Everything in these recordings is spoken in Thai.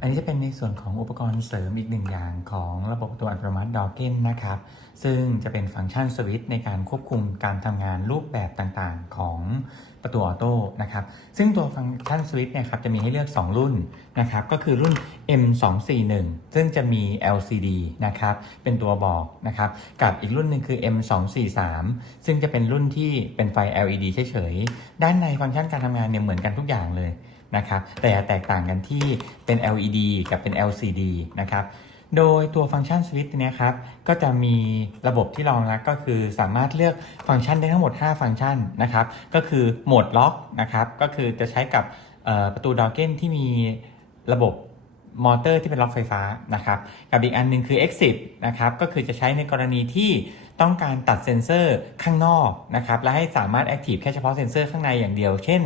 อันนี้จะเป็นในส่วนของอุปกรณ์เสริมอีกหนึ่งอย่างของระบบตัวอัตโนมัติดอเกนนะครับ ซึ่งจะเป็นฟังก์ชันสวิตช์ในการควบคุมการทำงานรูปแบบต่างๆของประตูออโต้นะครับ ซึ่งตัวฟังก์ชันสวิตช์เนี่ยครับจะมีให้เลือก 2 รุ่นนะครับ ก็คือรุ่น M241 ซึ่งจะมี LCD นะครับ เป็นตัวบอกนะครับ กับอีกรุ่นหนึ่งคือ M243 ซึ่งจะเป็นรุ่นที่เป็นไฟ LED เฉยๆ ด้านในฟังก์ชันการทำงานเนี่ยเหมือนกันทุกอย่างเลยนะครับ แต่แตกต่างกันที่เป็น LED กับเป็น LCD นะครับ โดยตัวฟังก์ชันสวิตช์นี้ครับ ก็จะมีระบบที่รองรับก็คือสามารถเลือกฟังก์ชันได้ทั้งหมด 5 ฟังก์ชันนะครับ ก็คือโหมดล็อกนะครับ ก็คือจะใช้กับประตูดอเกนที่มีระบบมอเตอร์ที่เป็นล็อกไฟฟ้านะครับกับอีกอันหนึงคือ exit นะครับก็คือจะใช้ในกรณีที่ต้องการตัดเซ็นเซอร์ข้างนอกนะครับและให้สามารถ active แค่เฉพาะเซ็นเซอร์ข้างในอย่างเดียว เช่น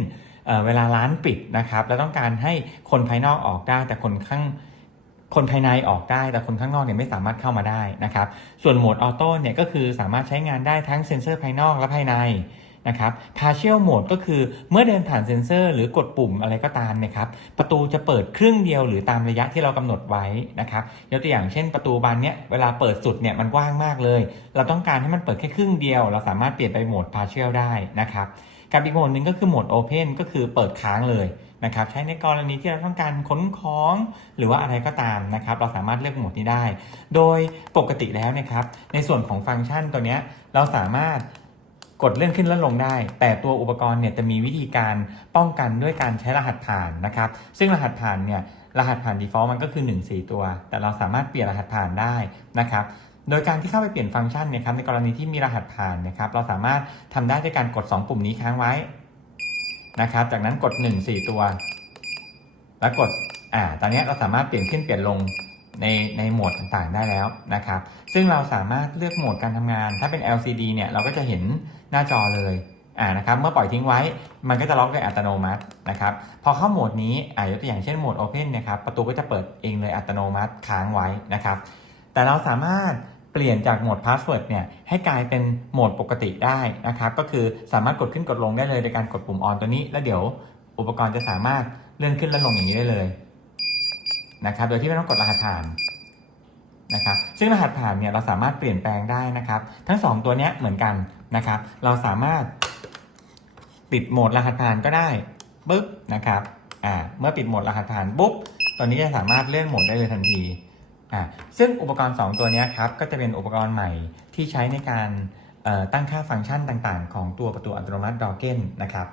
เวลาร้านปิดนะครับ แล้วต้องการให้คนภายนอกออกได้ แต่คนข้างคนภายในออกได้ แต่คนข้างนอกเนี่ยไม่สามารถเข้ามาได้นะครับ ส่วนโหมดออโต้เนี่ยก็คือสามารถใช้งานได้ทั้งเซ็นเซอร์ภายนอกและภายใน นะครับ partial mode ก็คือเมื่อเดินผ่านเซ็นเซอร์หรือกดปุ่มอะไรก็ตามเนะครับ ประตูจะเปิดครึ่งเดียวหรือตามระยะที่เรากำหนดไว้นะครับยกตัวอย่างเช่นประตูบานเนี้ยเวลาเปิดสุดเนี่ยมันกว้างมากเลย เราต้องการให้มันเปิดแค่ครึ่งเดียว เราสามารถเปลี่ยนไปโหมด partial ได้นะครับกับอีกโหมดหนึ่งก็คือโหมด Open ก็คือเปิดค้างเลยนะครับใช้ในกรณีที่เราต้องการขนของหรือว่าอะไรก็ตามนะครับ เราสามารถเลือกโหมดนี้ได้ โดยปกติแล้วนะครับ ในส่วนของฟังก์ชันตัวเนี้ยเราสามารถ กดเลื่อนขึ้นเลื่อนลงได้ แต่ตัวอุปกรณ์เนี่ยจะมีวิธีการป้องกันด้วยการใช้รหัสผ่านนะครับ ซึ่งรหัสผ่านเนี่ยรหัสผ่าน default มันก็คือ 1 4 ตัว แต่เราสามารถเปลี่ยนรหัสผ่านได้นะครับโดยการที่เข้าไปเปลี่ยนฟังก์ชันเนี่ยครับในกรณีที่มีรหัสผ่านนะครับเราสามารถทำได้ด้วยการกด 2 ปุ่มนี้ค้างไว้นะครับจากนั้นกด 1 4 ตัว แล้วกดอ่าตอนนี้เราสามารถเปลี่ยนขึ้นเปลี่ยนลง ในในโหมดต่างๆได้แล้วนะครับ ซึ่งเราสามารถเลือกโหมดการทำงาน ถ้าเป็น LCD เนี่ยเราก็จะเห็นหน้าจอเลยอ่านะครับเมื่อปล่อยทิ้งไว้มันก็จะล็อกโดยอัตโนมัตินะครับพอเข้าโหมดนี้อ่ายกตัวอย่างเช่นโหมด Open นะครับประตูก็จะเปิดเองเลยอัตโนมัติค้างไว้นะครับ แต่เราสามารถเปลี่ยนจากโหมดพาสเวิร์ดเนี่ยให้กลายเป็นโหมดปกติได้นะครับ ก็คือสามารถกดขึ้นกดลงได้เลยโดยการกดปุ่มออนตัวนี้ แล้วเดี๋ยวอุปกรณ์จะสามารถเลื่อนขึ้นและลงอย่างนี้ได้เลย นะครับ โดยที่ไม่ต้องกดรหัสผ่านนะครับ ซึ่งรหัสผ่านเนี่ยเราสามารถเปลี่ยนแปลงได้นะครับ ทั้งสองตัวเนี้ยเหมือนกันนะครับ เราสามารถปิดโหมดรหัสผ่านก็ได้ปุ๊บนะครับอ่าเมื่อปิดโหมดรหัสผ่านปุ๊บตัวนี้จะสามารถเลื่อนโหมดได้เลยทันทีอ่าซึ่งอุปกรณ์ 2 ตัวเนี้ยครับก็จะเป็นอุปกรณ์ใหม่ที่ใช้ในการตั้งค่าฟังก์ชันต่างๆ ของตัวประตูอัตโนมัติดอเกนนะครับ